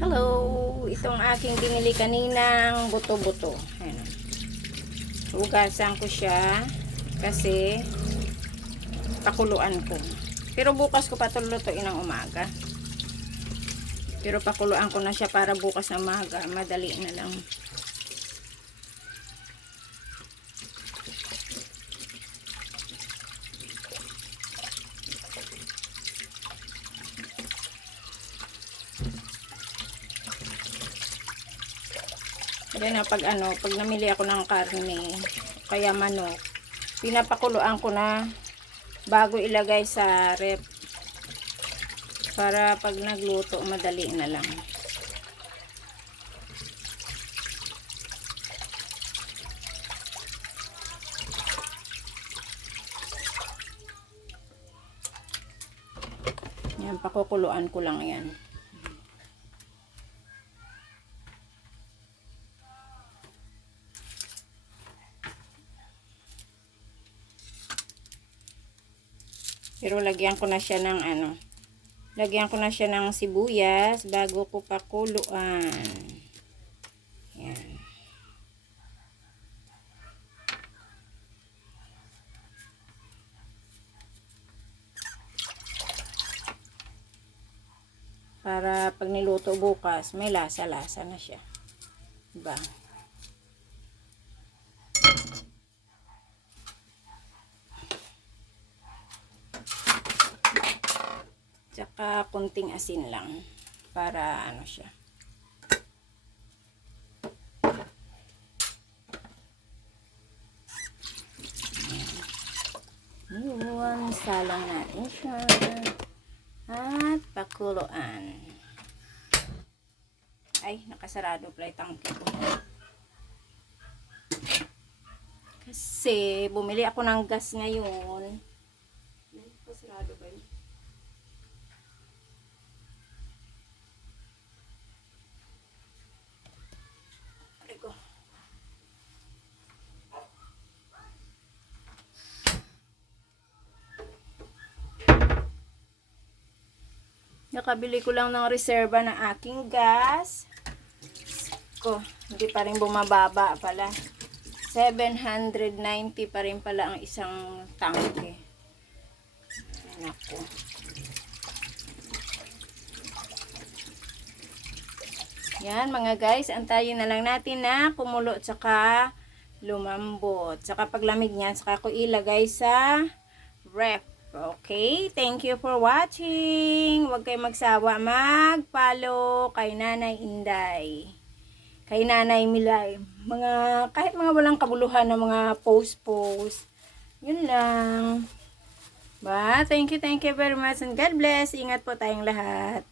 Hello! Itong aking binili kaninang buto-buto. Ayan. Hugasan ko siya kasi pakuluan ko. Pero bukas ko pa ito lutuin ng umaga. Pero pakuluan ko na siya para bukas ng umaga. Madali na lang. Yan na pag namili ako ng karne, kaya manok, pinapakuluan ko na bago ilagay sa rep para pag nagluto madali na lang. Yan, pakukuluan ko lang yan. Pero lagyan ko na siya ng lagyan ko na siya ng sibuyas bago ko pakuluan. Yan. Para pag niluto bukas, may lasa-lasa na siya. Diba? Tsaka kunting asin lang para siya. Yun, salang natin siya. At pakuluan. Ay, nakasarado pala itang ko. Kasi bumili ako ng gas ngayon. Nakasarado ba yun? Nakabili ko lang ng reserva ng aking gas. Hindi pa rin bumababa pala. 790 pa rin pala ang isang tangke. Naku. Yan mga guys, antayin na lang natin na kumulo at saka lumambot. Saka paglamig niyan, saka ko ilagay sa ref. Okay, thank you for watching. Huwag kayong magsawa mag-follow kay Nanay Inday, kay Nanay Milay. Kahit mga walang kabuluhan na mga post. Yun lang. Thank you very much and God bless. Ingat po tayong lahat.